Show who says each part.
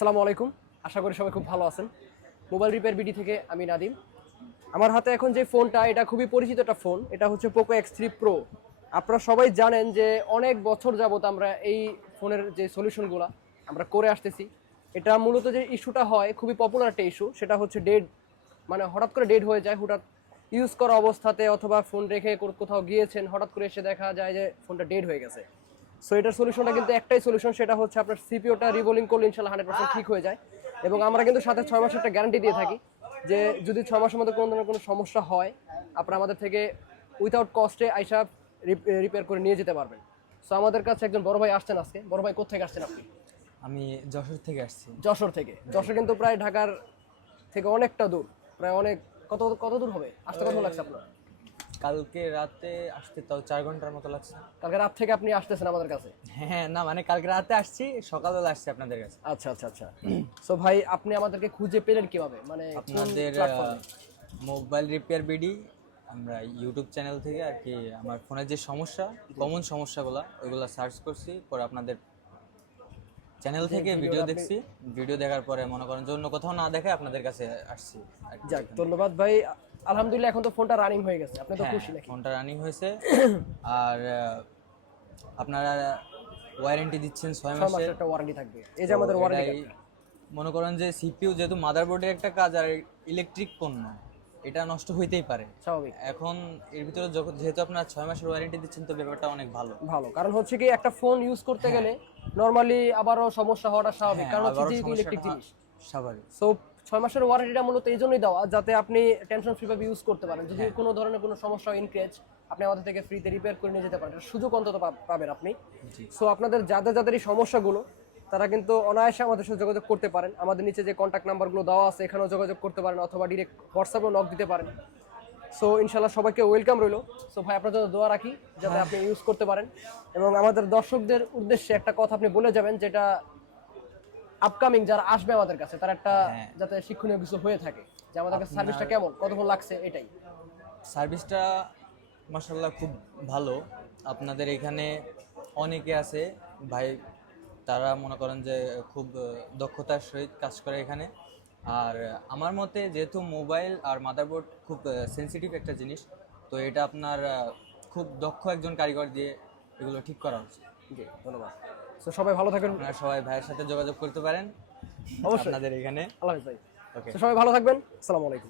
Speaker 1: আসসালামু আলাইকুম। আশা করি সবাই খুব ভালো আছেন। মোবাইল রিপেয়ার বিডি থেকে আমি নাদিম। আমার হাতে এখন যে ফোনটা, এটা খুবই পরিচিত একটা ফোন। এটা হচ্ছে পোকো এক্স থ্রি প্রো আপনারা সবাই জানেন যে অনেক বছর যাবত আমরা এই ফোনের যে সলিউশনগুলো আমরা করে আসতেছি। এটা মূলত যে ইস্যুটা হয়, খুবই পপুলার একটা ইস্যু সেটা হচ্ছে ডেড মানে হঠাৎ করে ডেড হয়ে যায় হঠাৎ ইউজ করা অবস্থাতে অথবা ফোন রেখে কোথাও গিয়েছেন, হঠাৎ করে এসে দেখা যায় যে ফোনটা ডেড হয়ে গেছে। সো এটার সলিউশনটা কিন্তু একটাই সলিউশন সেটা হচ্ছে আপনার সিপিওটা রিভলিং করলে ইনশাল্লাহ হান্ড্রেড পার্সেন্ট ঠিক হয়ে যায়। এবং আমরা কিন্তু সাথে ছয় মাসের একটা গ্যারান্টি দিয়ে থাকি যে যদি ছয় মাসের মধ্যে কোনো ধরনের কোনো সমস্যা হয় আপনারা আমাদের থেকে উইথাউট কস্টে আইসা রিপেয়ার করে নিয়ে যেতে পারবেন। সো আমাদের কাছে একজন বড় ভাই আসছেন আজকে। বড় ভাই কোথেকে আসছেন আপনি?
Speaker 2: আমি যশোর থেকে আসছি।
Speaker 1: যশোর থেকে। যশোর কিন্তু প্রায় ঢাকার থেকে অনেকটা দূর। প্রায় অনেক কত কত দূর হবে? আসতে কত লাগছে আপনার?
Speaker 2: কালকে রাতে আসতে তাও চার ঘণ্টার মতো লাগছে।
Speaker 1: কালকে রাত থেকে আপনি আসতেছেন আমাদের কাছে?
Speaker 2: হ্যাঁ না মানে কালকে রাতে আসছি সকালবেলা আসছি আপনাদের কাছে।
Speaker 1: আচ্ছা আচ্ছা আচ্ছা। সো ভাই আপনি আমাদেরকে খুঁজে পেলেন কীভাবে? মানে
Speaker 2: আপনাদের মোবাইল রিপেয়ার বিডি আমরা ইউটিউব চ্যানেল থেকে আর কি আমার ফোনের যে সমস্যা কমন সমস্যাগুলো ওইগুলো সার্চ করছি পরে আপনাদের চ্যানেল থেকে ভিডিও দেখছি ভিডিও দেখার পরে মনে করেন যে অন্য কোথাও না দেখে আপনাদের কাছে আসছি।
Speaker 1: যাক ধন্যবাদ ভাই। আলহামদুলিল্লাহ এখন তো ফোনটা রানিং হয়ে গেছে। আপনি তো
Speaker 2: হ্যাঁ,
Speaker 1: খুশি নাকি?
Speaker 2: ফোনটা রানিং হয়েছে। আর আপনারা ওয়ারেন্টি দিচ্ছেন ছয় মাসের
Speaker 1: একটা ওয়ারেন্টি থাকবে। এই যে আমাদের ওয়ারেন্টি
Speaker 2: মনে করেন যে সিপিইউ যেহেতু মাদারবোর্ডের একটা কাজ আর ইলেকট্রিক পণ্য এটা নষ্ট হইতেই পারে।
Speaker 1: স্বাভাবিক।
Speaker 2: এখন এর ভিতরে যেহেতু আপনার ছয় মাসের ওয়ারেন্টি দিচ্ছেন তো ব্যাপারটা অনেক ভালো।
Speaker 1: ভালো। কারণ হচ্ছে কি একটা ফোন ইউজ করতে গেলে নরমালি আবারও সমস্যা হওয়াটা স্বাভাবিক।
Speaker 2: হ্যাঁ,
Speaker 1: কারণ হচ্ছে যেহেতু ইলেকট্রিক জিনিস।
Speaker 2: স্বাভাবিক।
Speaker 1: সো ছয় মাসের ওয়ারেন্টিটা মূলত এই জন্যই দেওয়া যাতে আপনি টেনশন ফ্রি ভাবে ইউজ করতে পারেন। যদি কোনো ধরনের কোনো সমস্যা ইনক্রেজ আপনি আমাদের থেকে ফ্রিতে রিপেয়ার করে নিয়ে যেতে পারেন। সুযোগ অন্তত পাবেন আপনি। সো আপনাদের যাদের যাদের এই সমস্যাগুলো তারা কিন্তু অনায়াসে আমাদের সাথে যোগাযোগ করতে পারেন। আমাদের নিচে যে কন্ট্যাক্ট নাম্বারগুলো দেওয়া আছে এখানেও যোগাযোগ করতে পারেন অথবা ডিরেক্ট হোয়াটসঅ্যাপেও নক দিতে পারেন। সো ইনশাল্লাহ সবাইকে ওয়েলকাম রইল। সো ভাই আপনার জন্য দোয়া রাখি যাতে আপনি ইউজ করতে পারেন। এবং আমাদের দর্শকদের উদ্দেশ্যে একটা কথা আপনি বলে যাবেন যেটা আপকামিং যারা আসবে আমাদের কাছে তার একটা
Speaker 2: হ্যাঁ।
Speaker 1: যাতে শিক্ষণীয় কিছু হয়ে থাকে। যে আমাদের কাছে সার্ভিসটা কেমন কতক্ষণ লাগছে এটাই।
Speaker 2: সার্ভিসটা মাসাল্লাহ খুব ভালো। আপনাদের এখানে অনেকে আছে ভাই তারা মনে করেন যে খুব দক্ষতার সহিত কাজ করে এখানে। আর আমার মতে যেহেতু মোবাইল আর মাদারবোর্ড খুব সেন্সিটিভ একটা জিনিস তো এটা আপনার খুব দক্ষ একজন কারিগর দিয়ে এগুলো ঠিক করা উচিত।
Speaker 1: জি ধন্যবাদ। সো সবাই ভালো থাকবেন।
Speaker 2: আপনারা সবাই ভাইয়ের সাথে যোগাযোগ করতে পারেন।
Speaker 1: অবশ্যই।
Speaker 2: আপনাদের এখানে।
Speaker 1: আল্লাহ ভাই।
Speaker 2: ওকে
Speaker 1: সবাই ভালো থাকবেন। আসসালামু আলাইকুম।